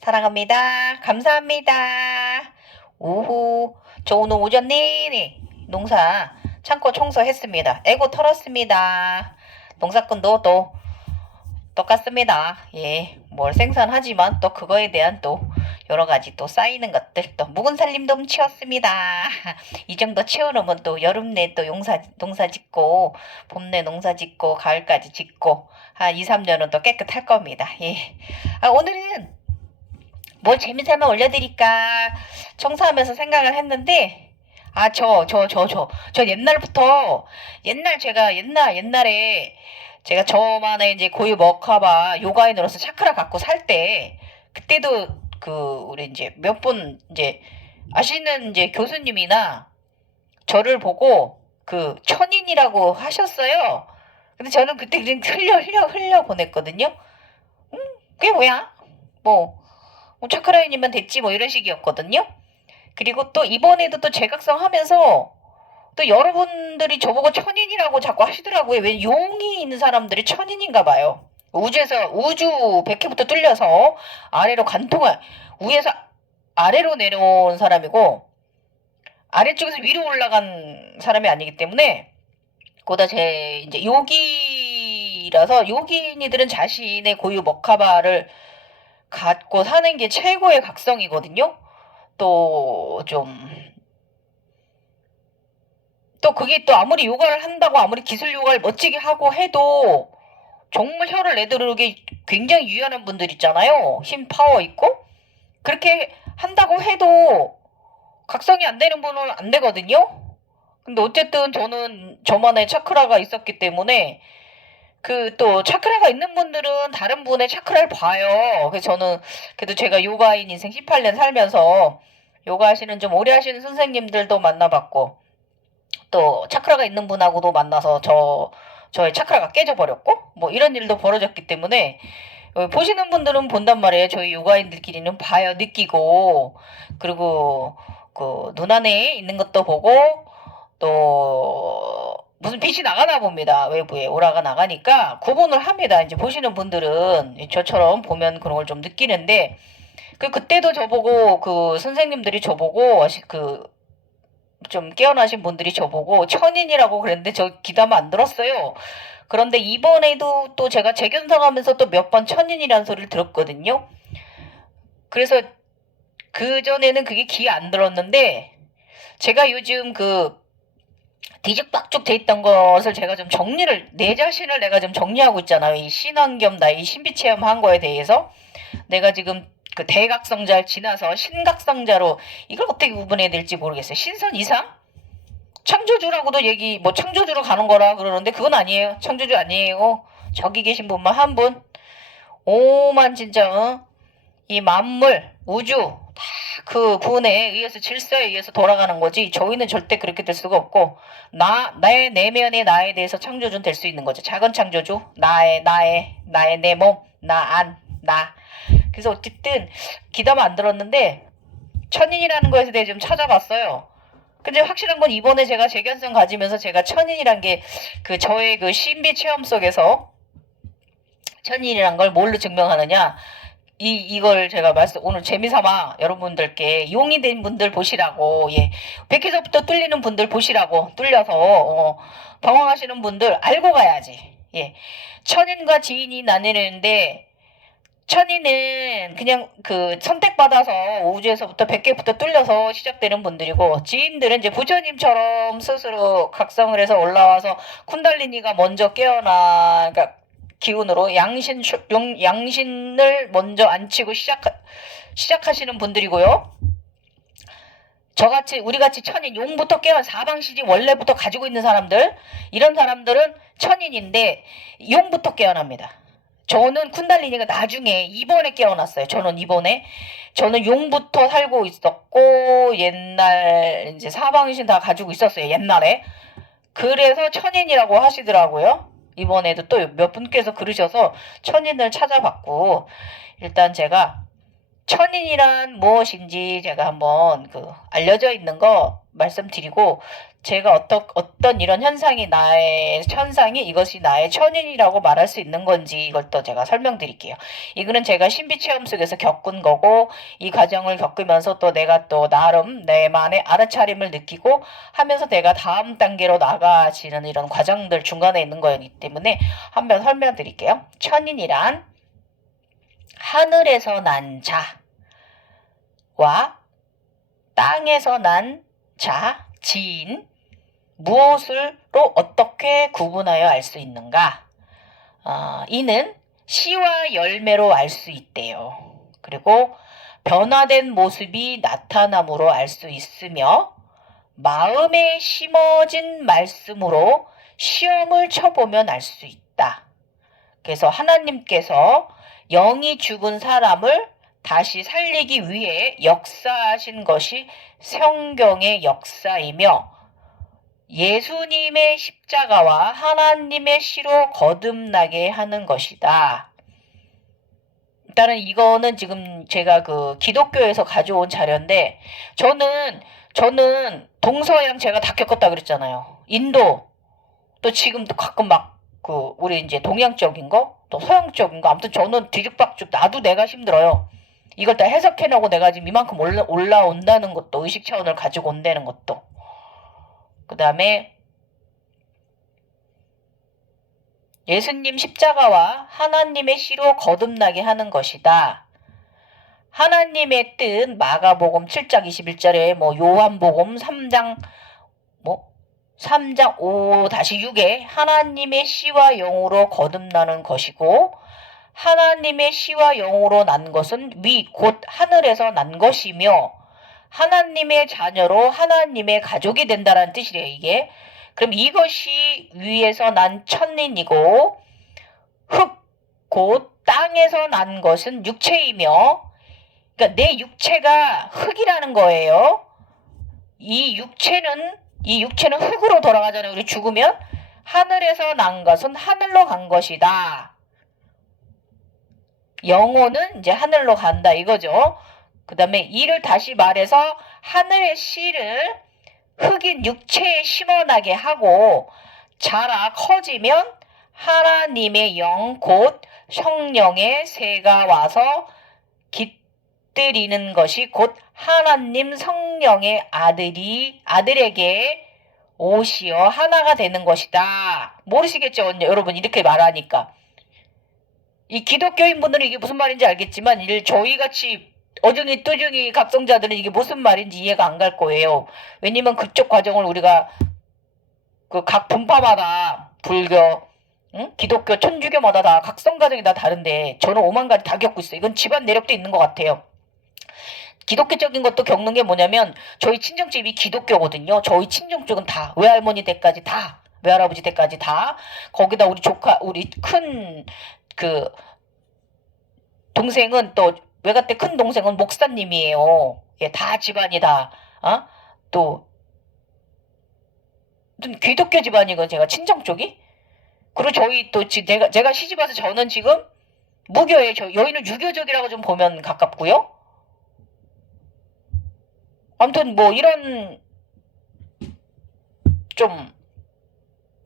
사랑합니다. 감사합니다. 오후, 저 오늘 오전 내내 농사 창고 청소했습니다. 애고 털었습니다. 농사꾼도 또 똑같습니다. 예, 뭘 생산하지만 또 그거에 대한 또 여러 가지 또 쌓이는 것들, 또 묵은 살림도 치웠습니다. 이 정도 치워놓으면 또 여름 내 또 농사 짓고, 봄 내 농사 짓고, 가을까지 짓고, 한 2, 3년은 또 깨끗할 겁니다. 예. 오늘은 뭘 재미삼아 올려드릴까 청소하면서 생각을 했는데, 저 옛날부터, 옛날에 제가 저만의 이제 고유 머카바 요가인으로서 차크라 갖고 살 때, 그때도 우리 이제 몇 분 이제 아시는 이제 교수님이나 저를 보고 천인이라고 하셨어요. 근데 저는 그때 그냥 흘려 보냈거든요. 그게 뭐야? 차크라인이면 됐지 뭐 이런 식이었거든요. 그리고 또 이번에도 또 재각성 하면서 또 여러분들이 저보고 천인이라고 자꾸 하시더라고요. 왜 용이 있는 사람들이 천인인가 봐요. 우주 100회부터 뚫려서 아래로 위에서 아래로 내려온 사람이고 아래쪽에서 위로 올라간 사람이 아니기 때문에 보다 제 이제 요기라서 요기인이들은 자신의 고유 머카바를 갖고 사는 게 최고의 각성이거든요. 또 그게 또 아무리 요가를 한다고 아무리 기술 요가를 멋지게 하고 해도 정말 혀를 내두르게 굉장히 유연한 분들 있잖아요. 힘 파워 있고 그렇게 한다고 해도 각성이 안 되는 분은 안 되거든요. 근데 어쨌든 저는 저만의 차크라가 있었기 때문에 또 차크라가 있는 분들은 다른 분의 차크라를 봐요. 그래서 저는 그래도 제가 요가인 인생 18년 살면서 요가 하시는 좀 오래 하시는 선생님들도 만나봤고 또 차크라가 있는 분하고도 만나서 저의 차크라가 깨져버렸고 뭐 이런 일도 벌어졌기 때문에 보시는 분들은 본단 말이에요. 저희 요가인들끼리는 봐요, 느끼고 그리고 눈 안에 있는 것도 보고 또 무슨 빛이 나가나 봅니다. 외부에 오라가 나가니까 구분을 합니다. 이제 보시는 분들은 저처럼 보면 그런 걸 좀 느끼는데 그때도 저보고 선생님들이 저보고 좀 깨어나신 분들이 저보고 천인이라고 그랬는데 저 귀담아 안 들었어요. 그런데 이번에도 또 제가 재견성하면서 또 몇 번 천인이라는 소리를 들었거든요. 그래서 그전에는 그게 귀에 안 들었는데 제가 요즘 뒤죽박죽 돼 있던 것을 제가 좀 내 자신을 내가 좀 정리하고 있잖아요. 이 신앙 겸 나의 신비 체험한 거에 대해서 내가 지금 대각성자를 지나서 신각성자로 이걸 어떻게 구분해야 될지 모르겠어요. 신선 이상? 창조주라고도 창조주로 가는 거라 그러는데 그건 아니에요. 창조주 아니에요. 저기 계신 분만 한 분. 오만 진짜 이 만물, 우주 다 그 분에 의해서 질서에 의해서 돌아가는 거지. 저희는 절대 그렇게 될 수가 없고 나의 내면의 나에 대해서 창조주는 될 수 있는 거죠. 작은 창조주, 나의 내 몸, 나. 그래서 어쨌든 귀담아 안 들었는데 천인이라는 것에 대해 좀 찾아봤어요. 근데 확실한 건 이번에 제가 재견성 가지면서 제가 천인이란 게 저의 신비 체험 속에서 천인이란 걸 뭘로 증명하느냐 이걸 제가 오늘 재미삼아 여러분들께 용이 된 분들 보시라고, 예. 백회서부터 뚫리는 분들 보시라고, 뚫려서, 방황하시는 분들 알고 가야지, 예. 천인과 지인이 나뉘는데, 천인은 그냥 선택받아서 우주에서부터 100개부터 뚫려서 시작되는 분들이고, 지인들은 이제 부처님처럼 스스로 각성을 해서 올라와서 쿤달리니가 먼저 깨어나, 그러니까 기운으로 양신을 먼저 안치고 시작하시는 분들이고요. 우리같이 천인, 용부터 깨어난 사방시지 원래부터 가지고 있는 사람들, 이런 사람들은 천인인데 용부터 깨어납니다. 저는 쿤달리니가 나중에 이번에 깨어났어요. 저는 용부터 살고 있었고 옛날 이제 사방신 다 가지고 있었어요. 옛날에. 그래서 천인이라고 하시더라고요. 이번에도 또 몇 분께서 그러셔서 천인을 찾아봤고 일단 제가 천인이란 무엇인지 제가 한번 알려져 있는 거 말씀드리고, 제가 어떤 이런 현상이 이것이 나의 천인이라고 말할 수 있는 건지 이걸 또 제가 설명드릴게요. 이거는 제가 신비체험 속에서 겪은 거고, 이 과정을 겪으면서 또 내가 또 나름 내만의 알아차림을 느끼고 하면서 내가 다음 단계로 나가지는 이런 과정들 중간에 있는 거이기 때문에 한번 설명드릴게요. 천인이란 하늘에서 난 자와 땅에서 난 자, 지인, 무엇으로 어떻게 구분하여 알 수 있는가? 이는 씨와 열매로 알 수 있대요. 그리고 변화된 모습이 나타남으로 알 수 있으며, 마음에 심어진 말씀으로 시험을 쳐보면 알 수 있다. 그래서 하나님께서 영이 죽은 사람을 다시 살리기 위해 역사하신 것이 성경의 역사이며, 예수님의 십자가와 하나님의 씨로 거듭나게 하는 것이다. 일단은 이거는 지금 제가 기독교에서 가져온 자료인데, 저는 동서양 제가 다 겪었다 그랬잖아요. 인도, 또 지금도 가끔 우리 이제 동양적인 거, 또 서양적인 거, 아무튼 저는 뒤죽박죽 나도 내가 힘들어요. 이걸 다 해석해내고 내가 지금 이만큼 올라온다는 것도, 의식 차원을 가지고 온다는 것도. 그 다음에 예수님 십자가와 하나님의 씨로 거듭나게 하는 것이다. 하나님의 뜻, 마가복음 7장 21절에 요한복음 3장 5-6에 하나님의 씨와 영으로 거듭나는 것이고, 하나님의 씨와 영으로 난 것은 위 곧 하늘에서 난 것이며, 하나님의 자녀로 하나님의 가족이 된다는 뜻이래요, 이게. 그럼 이것이 위에서 난 천인이고, 흙 곧 땅에서 난 것은 육체이며, 그러니까 내 육체가 흙이라는 거예요. 이 육체는 흙으로 돌아가잖아요. 우리 죽으면. 하늘에서 난 것은 하늘로 간 것이다. 영혼은 이제 하늘로 간다 이거죠. 그 다음에 이를 다시 말해서 하늘의 씨를 흙인 육체에 심어나게 하고 자라 커지면 하나님의 영 곧 성령의 새가 와서 깃들이는 것이 곧 하나님 성령의 아들에게 오시어 하나가 되는 것이다. 모르시겠죠? 여러분 이렇게 말하니까. 이 기독교인 분들은 이게 무슨 말인지 알겠지만, 저희같이 어중이 뚜중이 각성자들은 이게 무슨 말인지 이해가 안 갈 거예요. 왜냐면 그쪽 과정을 우리가 각 분파마다 불교, 기독교, 천주교마다 다 각성 과정이 다 다른데, 저는 5만 가지 다 겪고 있어요. 이건 집안 내력도 있는 것 같아요. 기독교적인 것도 겪는 게 뭐냐면, 저희 친정집이 기독교거든요. 저희 친정 쪽은 다, 외할머니 때까지 다, 외할아버지 때까지 다, 거기다 우리 큰 동생은 또 외가 때 큰 동생은 목사님이에요. 예, 다 집안이 다 또 기독교 집안이고 제가 친정 쪽이. 그리고 저희 또 제가 시집 와서 저는 지금 무교예요. 여기는 유교적이라고 좀 보면 가깝고요. 아무튼 이런 좀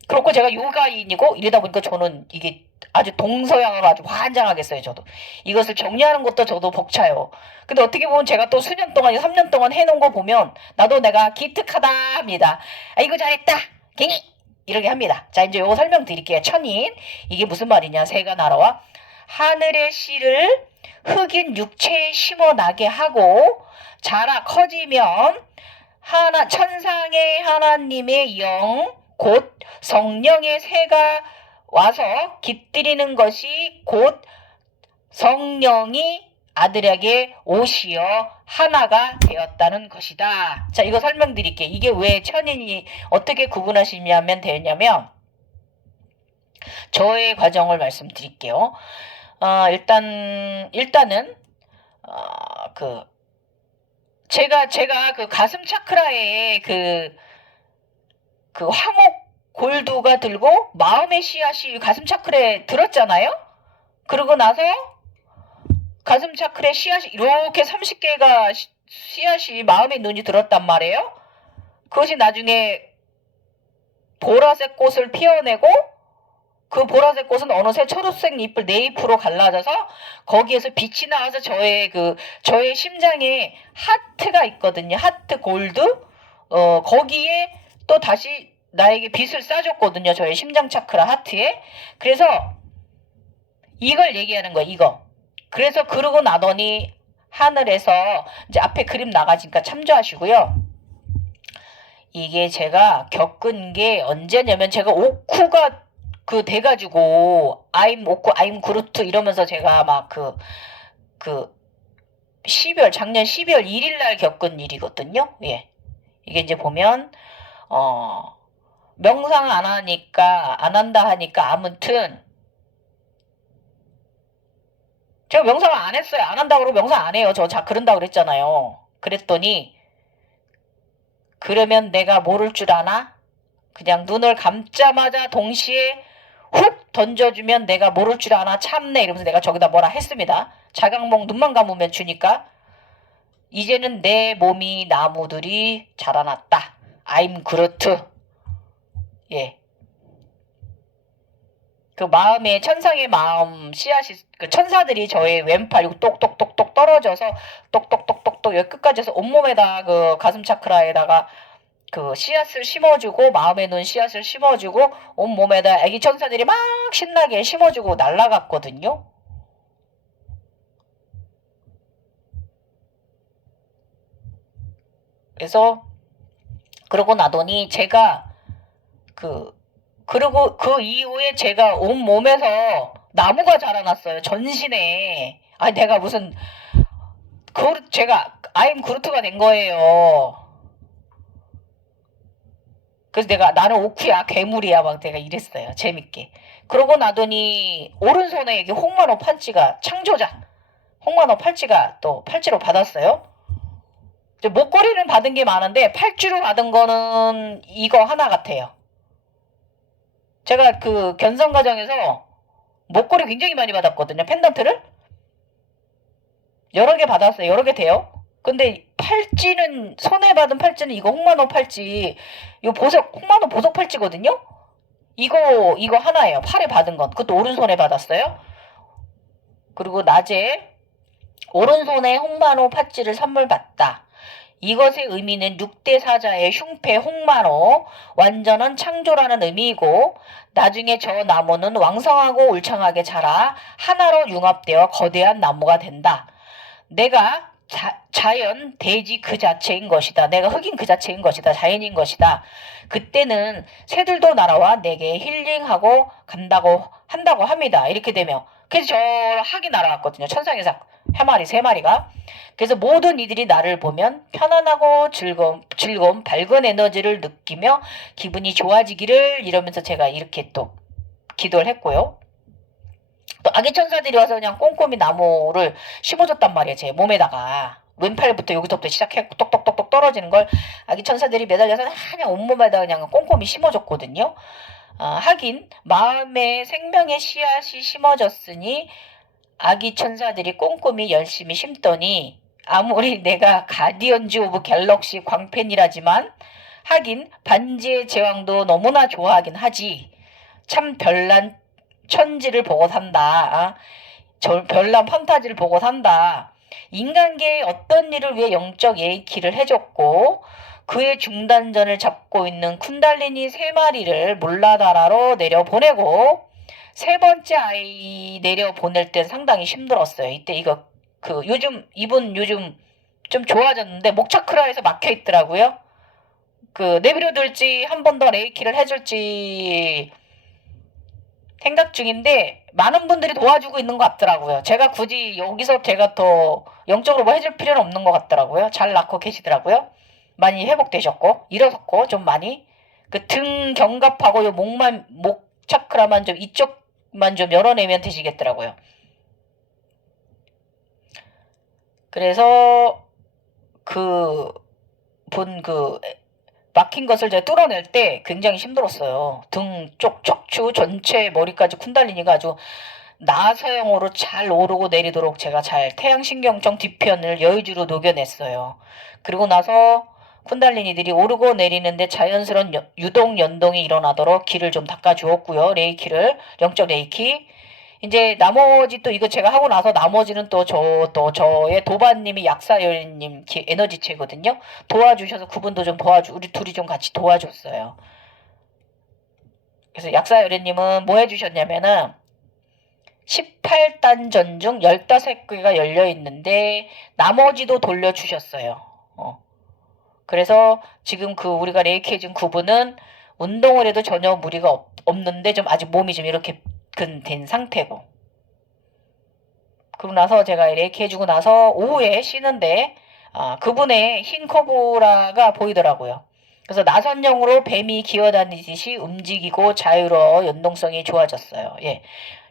그렇고 제가 요가인이고 이러다 보니까 저는 이게 아주 동서양으로 아주 환장하겠어요. 저도 이것을 정리하는 것도 저도 벅차요. 근데 어떻게 보면 제가 또 수년 동안 3년 동안 해놓은 거 보면 나도 내가 기특하다 합니다. 이거 잘했다 갱이 이렇게 합니다. 자, 이제 요거 설명드릴게요. 천인, 이게 무슨 말이냐. 새가 날아와 하늘의 씨를 흙인 육체에 심어나게 하고 자라 커지면 천상의 하나님의 영 곧 성령의 새가 와서 깃들이는 것이 곧 성령이 아들에게 오시어 하나가 되었다는 것이다. 자, 이거 설명드릴게요. 이게 왜 천인이 어떻게 구분하시면 되냐면, 저의 과정을 말씀드릴게요. 일단은 제가 그 가슴 차크라에 그 황옥 골두가 들고 마음의 씨앗이 가슴 차크라에 들었잖아요. 그러고 나서 가슴 차크에 씨앗이 이렇게 30개가 씨앗이 마음의 눈이 들었단 말이에요. 그것이 나중에 보라색 꽃을 피워내고 그 보라색 꽃은 어느새 초록색 잎을 네 잎으로 갈라져서 거기에서 빛이 나와서 저의 심장에 하트가 있거든요. 하트 골드. 거기에 또 다시 나에게 빛을 쏴줬거든요. 저의 심장 차크라 하트에. 그래서 이걸 얘기하는 거예요. 이거. 그래서 그러고 나더니 하늘에서 이제 앞에 그림 나가니까 참조하시고요. 이게 제가 겪은 게 언제냐면 제가 오쿠가 돼가지고 I'm 오쿠 I'm 그루트 이러면서 제가 막 작년 12월 1일 날 겪은 일이거든요. 예. 이게 이제 보면 명상 안 한다 하니까 아무튼 제가 명상을 안 했어요. 안 한다고 그러고 명상 안 해요. 그런다고 그랬잖아요. 그랬더니 그러면 내가 모를 줄 아나? 그냥 눈을 감자마자 동시에 훅 던져주면 내가 모를 줄 아나? 참네. 이러면서 내가 저기다 뭐라 했습니다. 자각몽 눈만 감으면 주니까 이제는 내 몸이 나무들이 자라났다. I'm 그루트. 예. 그 마음의 천상의 마음 씨앗이 그 천사들이 저의 왼팔 똑똑똑똑 떨어져서 똑똑똑똑똑 여기 끝까지 해서 온몸에다 그 가슴 차크라에다가 그 씨앗을 심어주고 마음의 눈 씨앗을 심어주고 온몸에다 애기 천사들이 막 신나게 심어주고 날아갔거든요. 그래서 그러고 나더니 제가 그리고 그 이후에 제가 온몸에서 나무가 자라났어요. 전신에. 아니 내가 무슨 제가 아임 그루트가 된 거예요. 그래서 나는 오쿠야 괴물이야 막 내가 이랬어요. 재밌게. 그러고 나더니 오른손에 이게 홍만호 팔찌가 창조자 홍만호 팔찌가 또 팔찌로 받았어요. 목걸이는 받은 게 많은데 팔찌로 받은 거는 이거 하나 같아요. 제가 그 견성 과정에서 목걸이 굉장히 많이 받았거든요. 펜던트를. 여러 개 받았어요. 여러 개 돼요. 근데 팔찌는 손에 받은 팔찌는 이거 홍만호 팔찌 이거 홍만호 보석 팔찌거든요. 이거 하나예요. 팔에 받은 건. 그것도 오른손에 받았어요. 그리고 낮에 오른손에 홍만호 팔찌를 선물 받다. 이것의 의미는 6대 사자의 흉패 홍만호 완전한 창조라는 의미이고 나중에 저 나무는 왕성하고 울창하게 자라 하나로 융합되어 거대한 나무가 된다. 내가 자연, 대지 그 자체인 것이다. 내가 흙인 그 자체인 것이다. 자연인 것이다. 그때는 새들도 날아와 내게 힐링하고 한다고 합니다. 이렇게 되면 그래서 저 학이 날아왔거든요. 천상에서 한 마리, 세 마리가. 그래서 모든 이들이 나를 보면 편안하고 즐거움, 밝은 에너지를 느끼며 기분이 좋아지기를 이러면서 제가 이렇게 또 기도를 했고요. 또 아기 천사들이 와서 그냥 꼼꼼히 나무를 심어줬단 말이에요. 제 몸에다가. 왼팔부터 여기서부터 시작했고 똑똑똑똑 떨어지는 걸 아기 천사들이 매달려서 그냥 온몸에다 그냥 꼼꼼히 심어줬거든요. 하긴 마음의 생명의 씨앗이 심어졌으니 아기 천사들이 꼼꼼히 열심히 심더니 아무리 내가 가디언즈 오브 갤럭시 광팬이라지만 하긴 반지의 제왕도 너무나 좋아하긴 하지. 참 별난 천지를 보고 산다. 별난 판타지를 보고 산다. 인간계의 어떤 일을 위해 영적 예의키를 해줬고 그의 중단전을 잡고 있는 쿤달리니 3마리를 물라다라로 내려보내고 세 번째 아이 내려보낼 땐 상당히 힘들었어요. 이때 이분 요즘 좀 좋아졌는데 목차크라에서 막혀있더라고요. 내버려둘지 한 번 더 레이키를 해줄지 생각 중인데 많은 분들이 도와주고 있는 것 같더라고요. 제가 굳이 여기서 제가 더 영적으로 뭐 해줄 필요는 없는 것 같더라고요. 잘 낳고 계시더라고요. 많이 회복되셨고 일어섰고 좀 많이 등 견갑하고 목 차크라만 좀 이쪽만 좀 열어내면 되시겠더라고요. 그래서 막힌 것을 제가 뚫어낼 때 굉장히 힘들었어요. 등 쪽 척추 전체 머리까지 쿤달리니가 아주 나서형으로 잘 오르고 내리도록 제가 잘 태양신경청 뒤편을 여유주로 녹여냈어요. 그리고 나서 쿤달리니들이 오르고 내리는데 자연스러운 유동 연동이 일어나도록 기를 좀 닦아주었고요. 레이키를, 영적 레이키. 이제 나머지 또 이거 제가 하고 나서 나머지는 또 저의 도반님이 약사여인님 에너지체거든요. 도와주셔서 그분도 좀 우리 둘이 좀 같이 도와줬어요. 그래서 약사여인님은 뭐 해주셨냐면은 18단전 중 15개가 열려있는데 나머지도 돌려주셨어요. 그래서 지금 우리가 레이키 해준 그분은 운동을 해도 전혀 무리가 없는데 좀 아직 몸이 좀 이렇게 된 상태고. 그러고 나서 제가 레이키 해주고 나서 오후에 쉬는데 그분의 흰 코브라가 보이더라고요. 그래서 나선형으로 뱀이 기어다니듯이 움직이고 자유로워 연동성이 좋아졌어요. 예.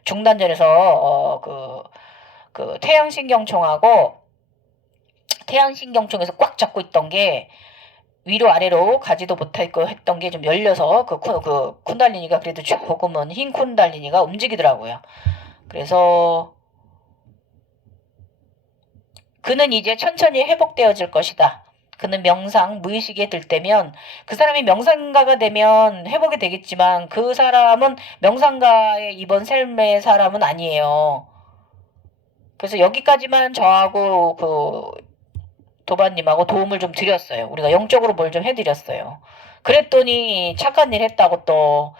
중단전에서 그 태양신경총하고 태양신경총에서 꽉 잡고 있던 게 위로 아래로 가지도 못하고 했던 게 좀 열려서 그 쿤달리니가 그래도 조금은 흰 쿤달리니가 움직이더라고요. 그래서 그는 이제 천천히 회복되어질 것이다. 그는 명상, 무의식에 들 때면 그 사람이 명상가가 되면 회복이 되겠지만 그 사람은 명상가의 이번 삶의 사람은 아니에요. 그래서 여기까지만 저하고 도반님하고 도움을 좀 드렸어요. 우리가 영적으로 뭘 좀 해드렸어요. 그랬더니 착한 일 했다고 또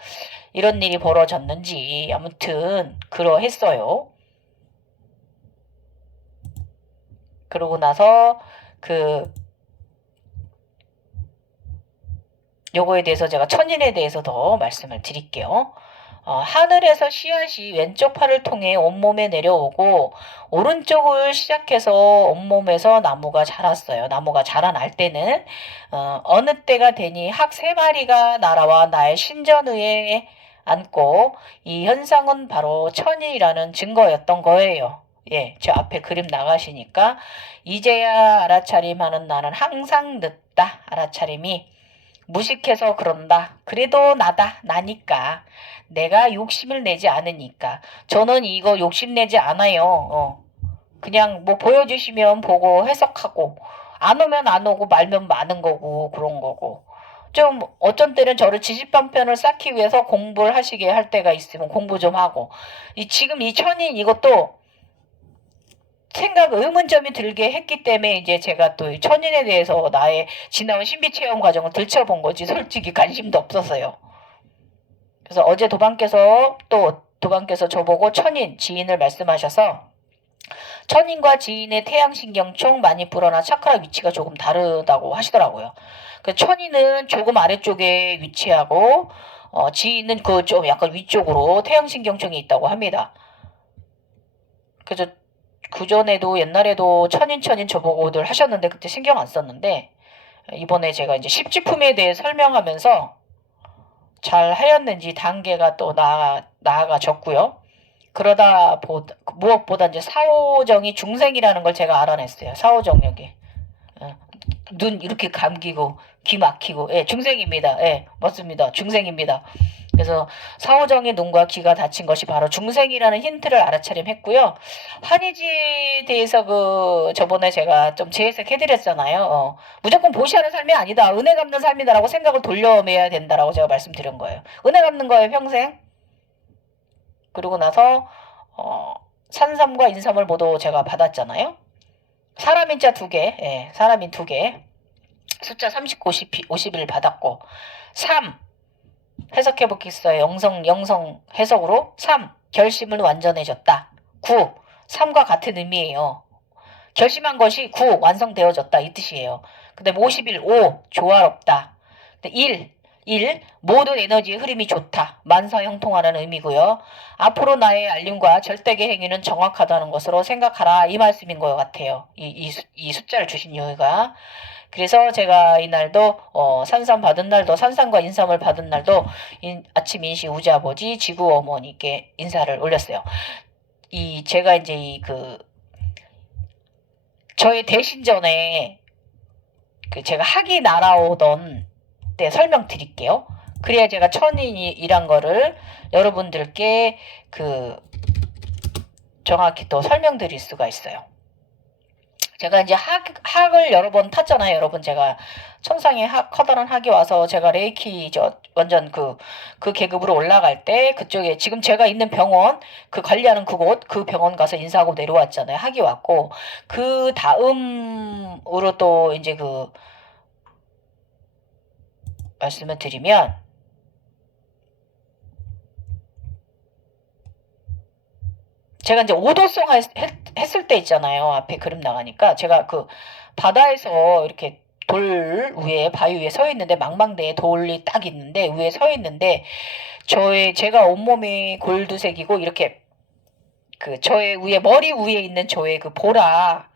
이런 일이 벌어졌는지 아무튼 그러했어요. 그러고 나서 요거에 대해서 제가 천인에 대해서 더 말씀을 드릴게요. 하늘에서 씨앗이 왼쪽 팔을 통해 온몸에 내려오고 오른쪽을 시작해서 온몸에서 나무가 자랐어요. 나무가 자라날 때는 어느 때가 되니 학 3마리가 날아와 나의 신전위에 앉고 이 현상은 바로 천인이라는 증거였던 거예요. 예, 저 앞에 그림 나가시니까 이제야 알아차림하는 나는 항상 늦다. 알아차림이 무식해서 그런다. 그래도 나니까. 내가 욕심을 내지 않으니까. 저는 이거 욕심내지 않아요. 그냥 뭐 보여주시면 보고 해석하고 안 오면 안 오고 말면 많은 거고 그런 거고. 좀 어쩐 때는 저를 지지판편을 쌓기 위해서 공부를 하시게 할 때가 있으면 공부 좀 하고. 지금 이 천인 이것도 의문점이 들게 했기 때문에 이제 제가 또 천인에 대해서 나의 지나온 신비체험 과정을 들춰본 거지 솔직히 관심도 없었어요. 그래서 어제 도반께서 저보고 천인, 지인을 말씀하셔서 천인과 지인의 태양신경총, 만이불어나 차크라 위치가 조금 다르다고 하시더라고요. 그 천인은 조금 아래쪽에 위치하고 지인은 좀 약간 위쪽으로 태양신경총이 있다고 합니다. 그래서 그전에도 옛날에도 천인 저보고들 하셨는데 그때 신경 안 썼는데 이번에 제가 이제 십지품에 대해 설명하면서 잘 하였는지 단계가 또 나아가졌고요. 그러다 무엇보다 이제 사오정이 중생이라는 걸 제가 알아냈어요. 사오정 여기. 눈 이렇게 감기고 귀 막히고 중생입니다. 맞습니다. 중생입니다. 그래서 사오정의 눈과 귀가 다친 것이 바로 중생이라는 힌트를 알아차림했고요. 환희지에 대해서 저번에 제가 좀 재해석해드렸잖아요. 무조건 보시하는 삶이 아니다. 은혜 갚는 삶이다라고 생각을 돌려매야 된다라고 제가 말씀드린 거예요. 은혜 갚는 거예요, 평생. 그리고 나서 산삼과 인삼을 모두 제가 받았잖아요. 사람인자 2개, 사람인 2개, 숫자 39, 50을 받았고 3 해석해보겠어요. 영성 해석으로 3. 결심은 완전해졌다. 9. 3과 같은 의미예요. 결심한 것이 9. 완성되어졌다. 이 뜻이에요. 그 다음에 51. 5. 조화롭다. 1. 모든 에너지의 흐름이 좋다. 만사형통하라는 의미고요. 앞으로 나의 알림과 절대계 행위는 정확하다는 것으로 생각하라. 이 말씀인 것 같아요. 이 숫자를 주신 이유가. 그래서 제가 이날도 산삼 받은 날도 산삼과 인삼을 받은 날도 아침 인시 우주아버지 지구 어머니께 인사를 올렸어요. 제가 이제 저의 대신전에 제가 학이 날아오던 때 설명드릴게요. 그래야 제가 천인이란 거를 여러분들께 정확히 또 설명드릴 수가 있어요. 제가 이제 학을 여러 번 탔잖아요. 여러분, 제가 천상에 커다란 학이 와서 제가 레이키 완전 그 계급으로 올라갈 때 그쪽에 지금 제가 있는 병원 그 관리하는 그곳 그 병원 가서 인사하고 내려왔잖아요. 학이 왔고 그 다음으로 또 이제 그 말씀을 드리면 제가 이제 오도송 했을 때 있잖아요. 앞에 그림 나가니까 제가 그 바다에서 이렇게 돌 위에 바위 위에 서 있는데 망망대에 돌이 딱 있는데 위에 서 있는데 제가 온몸이 골드색이고 이렇게 그 저의 위에 머리 위에 있는 저의 그 보라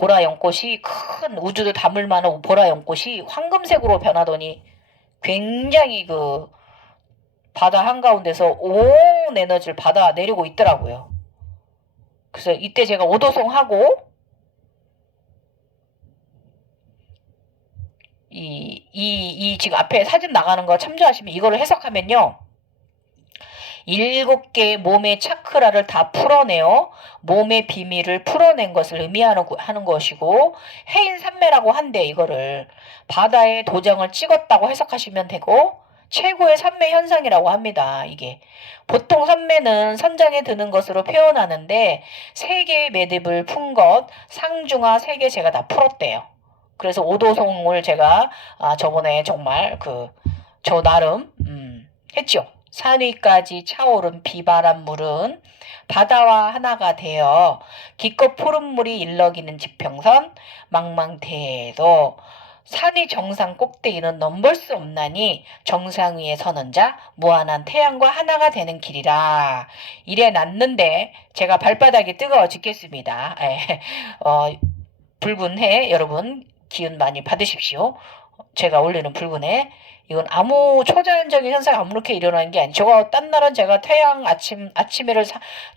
연꽃이 큰 우주도 담을 만한 보라 연꽃이 황금색으로 변하더니 굉장히 그 바다 한가운데서 온 에너지를 받아 내리고 있더라고요. 그래서 이때 제가 오도송 하고 이 지금 앞에 사진 나가는 거 참조하시면 이거를 해석하면요. 7개의 몸의 차크라를 다 풀어내어 몸의 비밀을 풀어낸 것을 의미하는 것이고 해인산매라고 한데 이거를 바다에 도장을 찍었다고 해석하시면 되고 최고의 산매 현상이라고 합니다. 이게 보통 산매는 선장에 드는 것으로 표현하는데 3개의 매듭을 푼 것 상중하 3개 제가 다 풀었대요. 그래서 오도송을 제가 저번에 정말 저 나름 했죠. 산 위까지 차오른 비바람 물은 바다와 하나가 되어 기껏 푸른 물이 일렁이는 지평선 망망대해도 산이 정상 꼭대기는 넘볼 수 없나니 정상 위에 서는 자 무한한 태양과 하나가 되는 길이라. 이래 놨는데 제가 발바닥이 뜨거워 죽겠습니다. 붉은 해 여러분 기운 많이 받으십시오. 제가 올리는 붉은 해 이건 아무 초자연적인 현상이 아무렇게 일어나는 게 아니에요. 저거 딴 날은 제가 태양 아침에를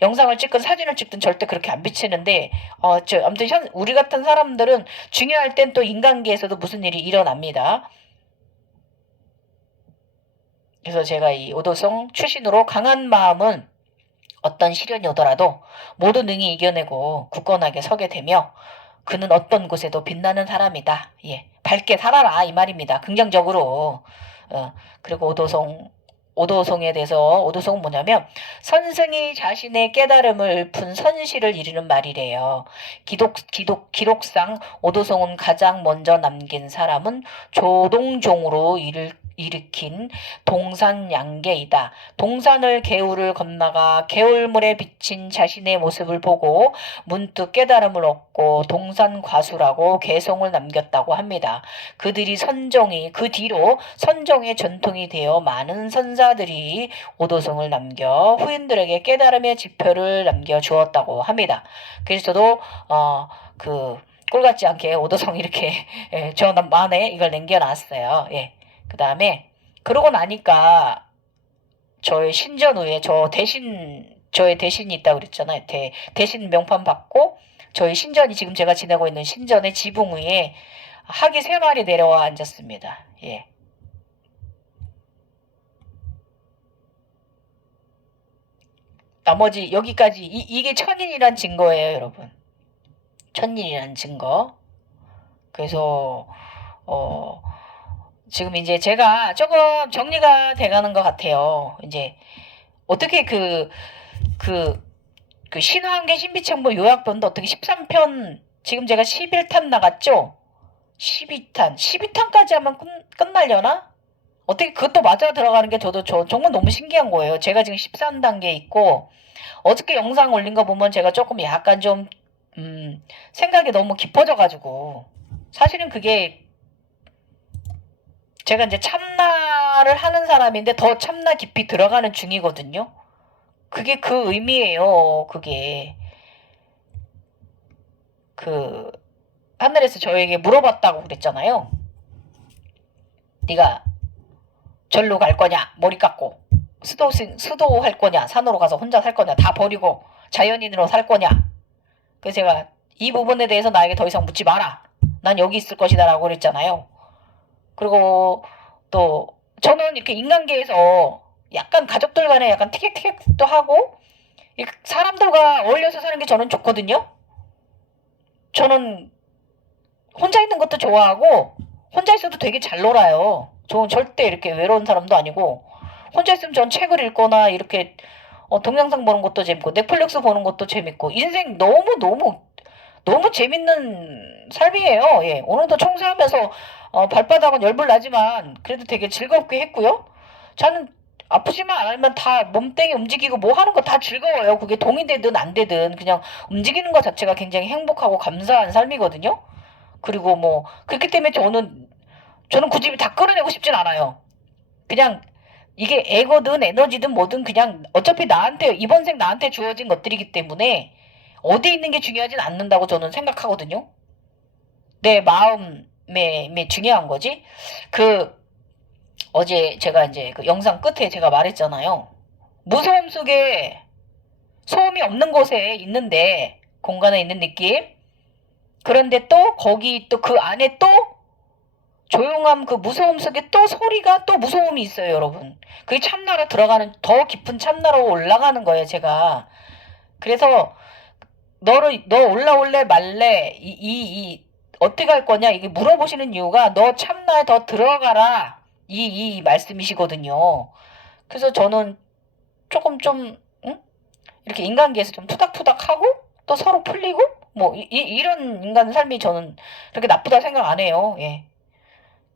영상을 찍든 사진을 찍든 절대 그렇게 안 비치는데 아무튼 우리 같은 사람들은 중요할 땐 또 인간계에서도 무슨 일이 일어납니다. 그래서 제가 이 오도송 출신으로 강한 마음은 어떤 시련이 오더라도 모든 능히 이겨내고 굳건하게 서게 되며 그는 어떤 곳에도 빛나는 사람이다. 예, 밝게 살아라 이 말입니다. 긍정적으로. 그리고 오도송에 대해서 오도송은 뭐냐면 선승이 자신의 깨달음을 푼 선실을 이루는 말이래요. 기록상 오도송은 가장 먼저 남긴 사람은 조동종으로 일으킨 동산양계이다. 동산을 개울을 건너가 개울물에 비친 자신의 모습을 보고 문득 깨달음을 얻고 동산과수라고 개성을 남겼다고 합니다. 그 뒤로 선종의 전통이 되어 많은 선사들이 오도송을 남겨 후인들에게 깨달음의 지표를 남겨주었다고 합니다. 그래서 저도 꼴같지 않게 오도송 이렇게 저 만에 이걸 남겨놨어요. 예. 그 다음에 그러고 나니까 저의 신전 후에 저의 대신이 있다고 그랬잖아요. 대신 명판 받고 저희 신전이 지금 제가 지내고 있는 신전의 지붕 위에 학이 3마리 내려와 앉았습니다. 예. 나머지 여기까지 이게 천인이란 증거예요, 여러분. 천인이란 증거. 그래서 지금 이제 제가 조금 정리가 돼가는 것 같아요. 이제 어떻게 신화한계 신비천부 요약본도 어떻게 13편 지금 제가 11탄 나갔죠? 12탄까지 하면 끝날려나? 어떻게 그것도 맞아 들어가는 게 저도 정말 너무 신기한 거예요. 제가 지금 13단계에 있고 어저께 영상 올린 거 보면 제가 조금 약간 좀 생각이 너무 깊어져가지고 사실은 그게 제가 이제 참나를 하는 사람인데 더 참나 깊이 들어가는 중이거든요. 그게 그 의미예요. 그게 하늘에서 저에게 물어봤다고 그랬잖아요. 네가 절로 갈 거냐? 머리 깎고 수도할 거냐? 산으로 가서 혼자 살 거냐? 다 버리고 자연인으로 살 거냐? 그래서 제가 이 부분에 대해서 나에게 더 이상 묻지 마라. 난 여기 있을 것이다 라고 그랬잖아요. 그리고 또 저는 이렇게 인간계에서 약간 가족들 간에 약간 티격태격도 하고 사람들 사람들과 어울려서 사는 게 저는 좋거든요. 저는 혼자 있는 것도 좋아하고 혼자 있어도 되게 잘 놀아요. 저는 절대 이렇게 외로운 사람도 아니고 혼자 있으면 전 책을 읽거나 이렇게 동영상 보는 것도 재밌고 넷플릭스 보는 것도 재밌고 인생 너무 재밌는 삶이에요. 예. 오늘도 청소하면서 발바닥은 열불 나지만 그래도 되게 즐겁게 했고요. 저는 아프지만 않으면 다 몸뚱이 움직이고 뭐 하는 거 다 즐거워요. 그게 동이 되든 안 되든 그냥 움직이는 것 자체가 굉장히 행복하고 감사한 삶이거든요. 그리고 뭐 그렇기 때문에 저는 굳이 다 끌어내고 싶진 않아요. 그냥 이게 에고든 에너지든 뭐든 그냥 어차피 이번 생 나한테 주어진 것들이기 때문에 어디 있는 게 중요하진 않는다고 저는 생각하거든요. 내 마음에 중요한 거지. 어제 제가 이제 그 영상 끝에 제가 말했잖아요. 무서움 속에 소음이 없는 곳에 있는데 공간에 있는 느낌. 그런데 또 거기 또 그 안에 또 조용함 그 무서움 속에 또 소리가 또 무서움이 있어요, 여러분. 그게 참나로 들어가는 더 깊은 참나로 올라가는 거예요, 제가. 그래서 너 올라올래 말래 어떻게 할 거냐 이게 물어보시는 이유가 너 참나에 더 들어가라 이 말씀이시거든요. 그래서 저는 조금 좀 이렇게 인간계에서 좀 투닥투닥하고 또 서로 풀리고 뭐 이런 인간 삶이 저는 그렇게 나쁘다 생각 안 해요. 예.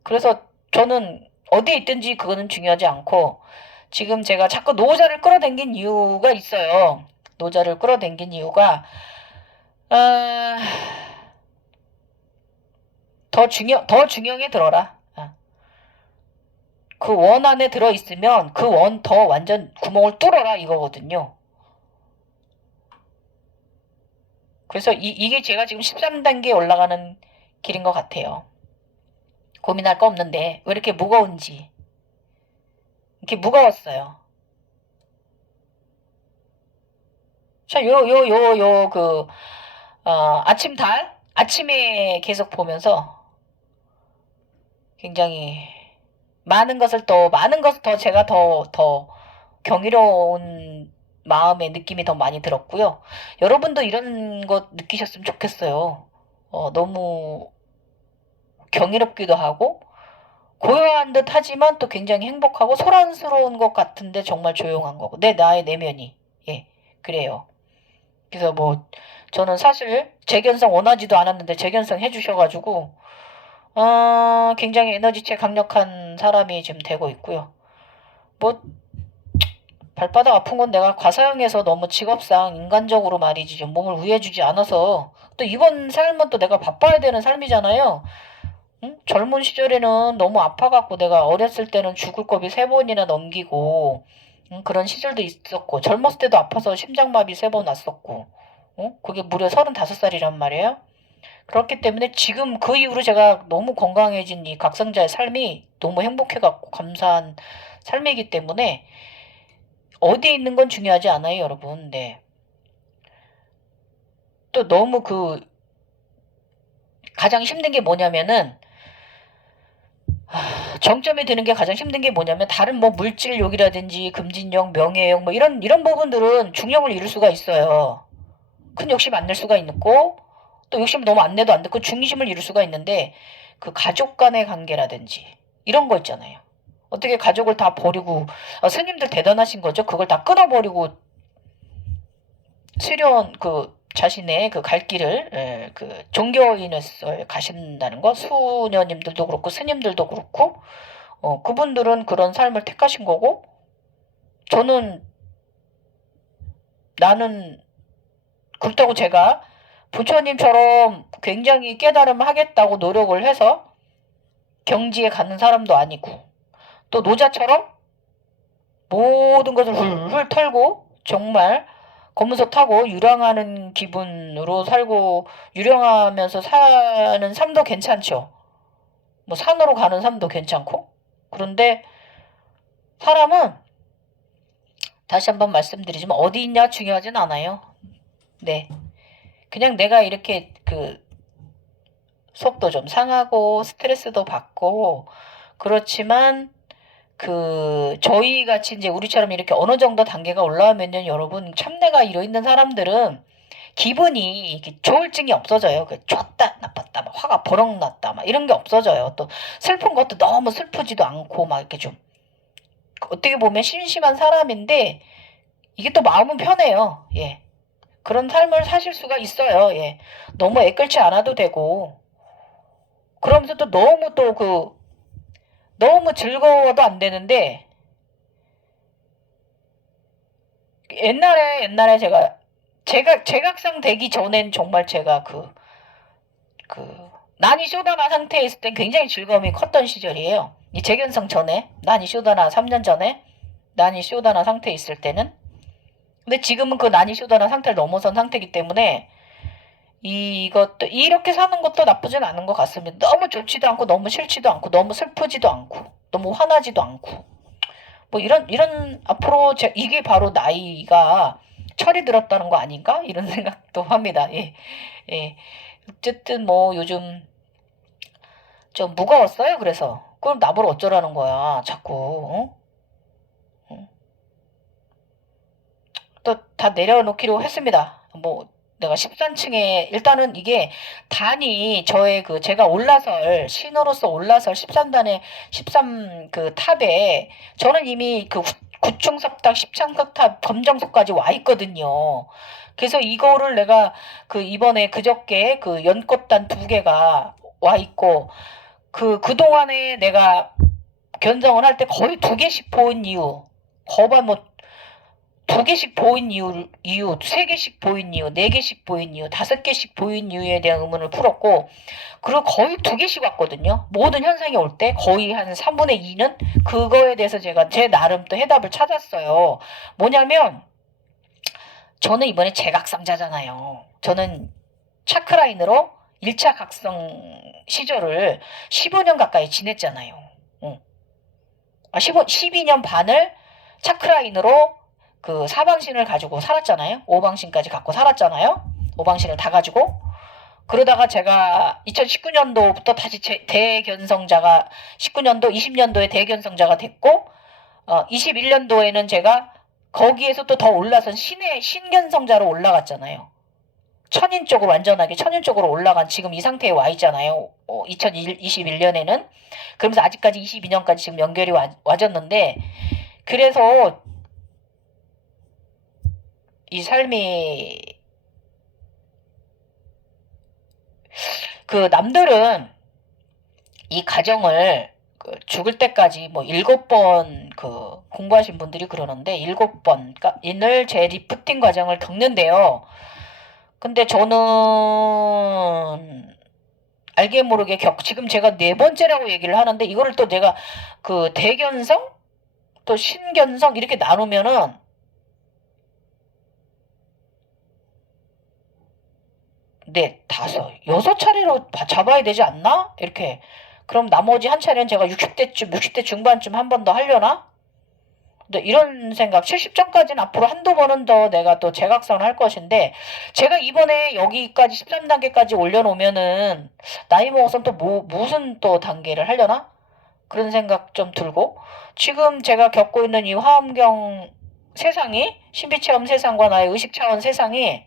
그래서 저는 어디에 있든지 그거는 중요하지 않고 지금 제가 자꾸 노자를 끌어당긴 이유가 있어요. 노자를 끌어당긴 이유가 더 중형에 들어라. 그 원 안에 들어있으면 그 원 더 완전 구멍을 뚫어라 이거거든요. 그래서 이게 제가 지금 13단계에 올라가는 길인 것 같아요. 고민할 거 없는데 왜 이렇게 무거운지. 이렇게 무거웠어요. 자, 아침에 계속 보면서 굉장히 많은 것을 더 제가 더 경이로운 마음의 느낌이 더 많이 들었고요. 여러분도 이런 것 느끼셨으면 좋겠어요. 너무 경이롭기도 하고 고요한 듯 하지만 또 굉장히 행복하고 소란스러운 것 같은데 정말 조용한 거고 나의 내면이 예 그래요. 그래서 뭐 저는 사실 재견성 원하지도 않았는데 재견성 해주셔가지고 굉장히 에너지체 강력한 사람이 지금 되고 있고요. 뭐 발바닥 아픈 건 내가 과사형해서 너무 직업상 인간적으로 말이지 좀 몸을 우해주지 않아서 또 이번 삶은 또 내가 바빠야 되는 삶이잖아요. 응? 젊은 시절에는 너무 아파갖고 내가 어렸을 때는 죽을 고비 3번이나 넘기고 그런 시절도 있었고 젊었을 때도 아파서 심장마비 3번 왔었고 그게 무려 35살이란 말이에요. 그렇기 때문에 지금 그 이후로 제가 너무 건강해진 이 각성자의 삶이 너무 행복해갖고 감사한 삶이기 때문에 어디에 있는 건 중요하지 않아요, 여러분. 네. 또 너무 가장 힘든 게 뭐냐면은 정점에 드는 게 가장 힘든 게 뭐냐면 다른 뭐 물질욕이라든지 금진욕, 명예욕 뭐 이런 부분들은 중용을 이룰 수가 있어요. 큰 욕심 안 낼 수가 있고 또 욕심 너무 안 내도 안 되고 중심을 이룰 수가 있는데 그 가족 간의 관계라든지 이런 거 있잖아요. 어떻게 가족을 다 버리고 스님들 대단하신 거죠. 그걸 다 끊어버리고 수련 자신의 그 갈 길을 그 종교인을 가신다는 거 수녀님들도 그렇고 스님들도 그렇고 그분들은 그런 삶을 택하신 거고 나는 그렇다고 제가 부처님처럼 굉장히 깨달음을 하겠다고 노력을 해서 경지에 가는 사람도 아니고 또 노자처럼 모든 것을 훌훌 털고 정말 검은소 타고 유랑하는 기분으로 살고 유령하면서 사는 삶도 괜찮죠. 뭐 산으로 가는 삶도 괜찮고. 그런데 사람은 다시 한번 말씀드리지만 어디 있냐 중요하진 않아요. 네. 그냥 내가 이렇게 속도 좀 상하고 스트레스도 받고 그렇지만 저희 같이 이제 우리처럼 이렇게 어느 정도 단계가 올라오면요, 여러분, 참내가 이뤄있는 사람들은 기분이 이렇게 조울증이 없어져요. 좋다, 나빴다, 막 화가 버럭 났다, 막 이런 게 없어져요. 또 슬픈 것도 너무 슬프지도 않고, 막 이렇게 좀, 어떻게 보면 심심한 사람인데, 이게 또 마음은 편해요. 예. 그런 삶을 사실 수가 있어요. 예. 너무 애끓지 않아도 되고, 그러면서 또 너무 즐거워도 안 되는데, 옛날에 제가 제각상 되기 전엔 정말 제가 난이 쇼다나 상태에 있을 땐 굉장히 즐거움이 컸던 시절이에요. 이 재견성 전에, 난이 쇼다나 3년 전에, 난이 쇼다나 상태에 있을 때는. 근데 지금은 그 난이 쇼다나 상태를 넘어선 상태이기 때문에, 이렇게 사는 것도 나쁘진 않은 것 같습니다. 너무 좋지도 않고, 너무 싫지도 않고, 너무 슬프지도 않고, 너무 화나지도 않고. 뭐 앞으로 이게 바로 나이가 철이 들었다는 거 아닌가? 이런 생각도 합니다. 예. 예. 어쨌든 뭐 요즘 좀 무거웠어요. 그래서. 그럼 나보러 어쩌라는 거야. 자꾸. 어? 또 다 내려놓기로 했습니다. 뭐 내가 13층에 일단은 이게 단이 저의 제가 신호로서 올라설 13단에 13 탑에 저는 이미 9층석탑 10층석탑 검정석까지 와 있거든요. 그래서 이거를 내가 이번에 그저께 연꽃단 2개가 와 있고 그동안에 내가 견성을 할 때 거의 2개씩 보인 이유 거봐 뭐 2개씩 보인 이유, 3개씩 보인 이유, 4개씩 보인 이유, 5개씩 보인 이유에 대한 의문을 풀었고, 그리고 거의 2개씩 왔거든요. 모든 현상이 올 때 거의 한 3분의 2는 그거에 대해서 제가 제 나름 또 해답을 찾았어요. 뭐냐면, 저는 이번에 재각성자잖아요. 저는 차크라인으로 1차 각성 시절을 15년 가까이 지냈잖아요. 12년 반을 차크라인으로 사방신을 가지고 살았잖아요. 5방신까지 갖고 살았잖아요. 5방신을 다 가지고. 그러다가 제가 2019년도부터 다시 대견성자가 19년도 20년도에 대견성자가 됐고 21년도에는 제가 거기에서 또 더 올라선 신견성자로 올라갔잖아요. 완전하게 천인 쪽으로 올라간 지금 이 상태에 와 있잖아요. 2021년에는. 그러면서 아직까지 22년까지 지금 연결이 와졌는데 그래서 이 삶이 남들은 이 가정을 죽을 때까지 뭐 7번 공부하신 분들이 그러는데 7번을 제 리프팅 과정을 겪는데요. 근데 저는 알게 모르게 지금 제가 4번째라고 얘기를 하는데 이거를 또 내가 대견성 또 신견성 이렇게 나누면은 4, 6차례로 잡아야 되지 않나? 이렇게. 그럼 나머지 한 차례는 제가 60대 중반쯤 한 번 더 하려나? 근데 이런 생각, 70점까지는 앞으로 한두 번은 더 내가 또 재각성을 할 것인데, 제가 이번에 여기까지 13단계까지 올려놓으면은, 나이 먹어서 또 무슨 또 단계를 하려나? 그런 생각 좀 들고, 지금 제가 겪고 있는 이 화엄경 세상이, 신비체험 세상과 나의 의식차원 세상이,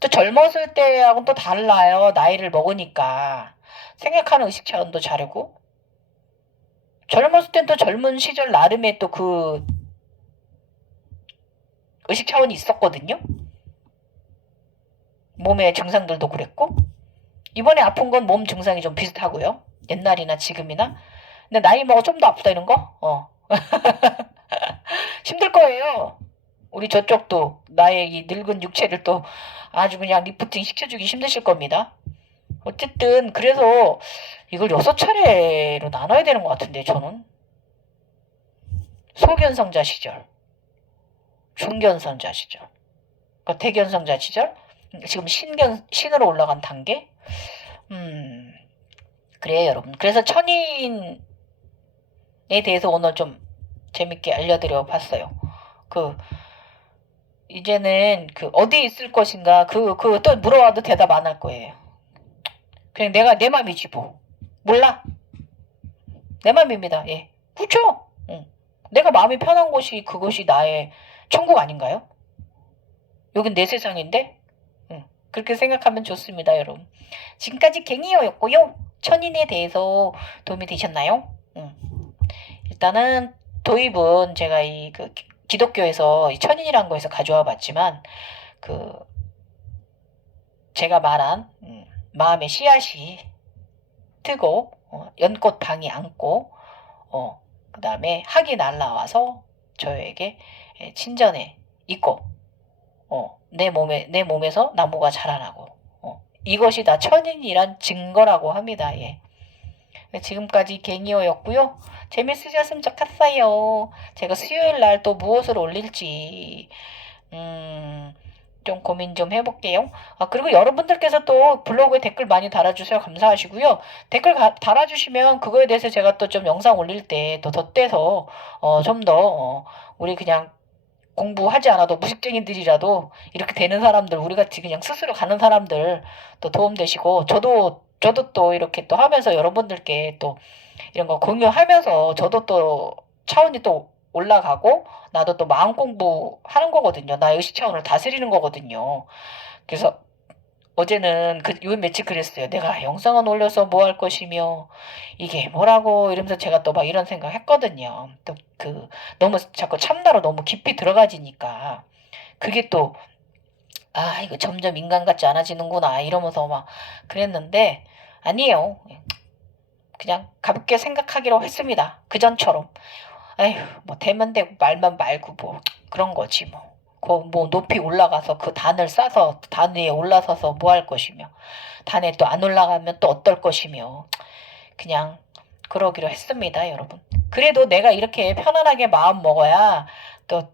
또 젊었을 때하고는 또 달라요. 나이를 먹으니까. 생각하는 의식 차원도 다르고. 젊었을 땐 또 젊은 시절 나름의 또 의식 차원이 있었거든요. 몸의 증상들도 그랬고. 이번에 아픈 건 몸 증상이 좀 비슷하고요. 옛날이나 지금이나. 근데 나이 먹어 좀 더 아프다 이런 거? 힘들 거예요. 우리 저쪽도 나의 이 늙은 육체를 또 아주 그냥 리프팅 시켜주기 힘드실 겁니다. 어쨌든 그래서 이걸 6차례로 나눠야 되는 것 같은데 저는 소견성자 시절, 중견성자 시절, 그러니까 대견성자 시절, 지금 신으로 올라간 단계. 그래요 여러분. 그래서 천인에 대해서 오늘 좀 재밌게 알려드려 봤어요. 이제는 어디에 있을 것인가 또 물어봐도 대답 안 할 거예요. 그냥 내 맘이지 뭐. 몰라. 내 맘입니다. 예. 그쵸? 응. 내가 마음이 편한 곳이 그것이 나의 천국 아닌가요? 여긴 내 세상인데? 그렇게 생각하면 좋습니다, 여러분. 지금까지 갱이어였고요. 천인에 대해서 도움이 되셨나요? 일단은 도입은 제가 이 그 기독교에서 이 천인이라는 거에서 가져와 봤지만 그 제가 말한 마음의 씨앗이 트고 연꽃 방이 안고 그 다음에 학이 날라와서 저에게 친전에 있고 내 몸에서 나무가 자라나고 이것이 다 천인이란 증거라고 합니다. 예. 지금까지 갱이어였고요. 재밌으셨으면 좋겠어요. 제가 수요일 날 또 무엇을 올릴지 좀 고민 좀 해볼게요. 그리고 여러분들께서 또 블로그에 댓글 많이 달아주셔서 감사하시고요. 댓글 달아주시면 그거에 대해서 제가 또 좀 영상 올릴 때 또 덧대서 좀 더 우리 그냥 공부하지 않아도 무식쟁이들이라도 이렇게 되는 사람들, 우리 같이 그냥 스스로 가는 사람들 또 도움되시고, 저도 또 이렇게 또 하면서 여러분들께 또 이런 거 공유하면서 저도 또 차원이 또 올라가고, 나도 또 마음 공부하는 거거든요. 나 의식 차원을 다스리는 거거든요. 그래서 어제는 요 며칠 그랬어요. 내가 영상은 올려서 뭐 할 것이며 이게 뭐라고 이러면서 제가 또 막 이런 생각 했거든요. 또 너무 자꾸 참나로 너무 깊이 들어가지니까 그게 또 이거 점점 인간 같지 않아지는구나 이러면서 막 그랬는데 아니에요. 그냥 가볍게 생각하기로 했습니다. 그전처럼. 아휴, 뭐 되면 되고 말만 말고 뭐 그런 거지 뭐. 뭐 높이 올라가서 그 단을 싸서 단 위에 올라서서 뭐 할 것이며 단에 또 안 올라가면 또 어떨 것이며 그냥 그러기로 했습니다, 여러분. 그래도 내가 이렇게 편안하게 마음 먹어야 또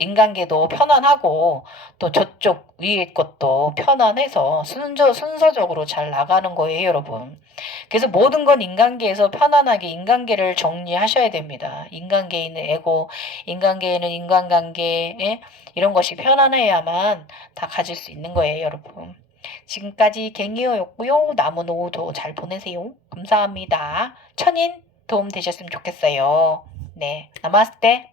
인간계도 편안하고 또 저쪽 위에 것도 편안해서 순서적으로 잘 나가는 거예요, 여러분. 그래서 모든 건 인간계에서 편안하게 인간계를 정리하셔야 됩니다. 인간계에 있는 에고, 인간계에는 인간관계, 이런 것이 편안해야만 다 가질 수 있는 거예요, 여러분. 지금까지 갱이어였고요. 남은 오후도 잘 보내세요. 감사합니다. 천인 도움 되셨으면 좋겠어요. 네, 나마스테.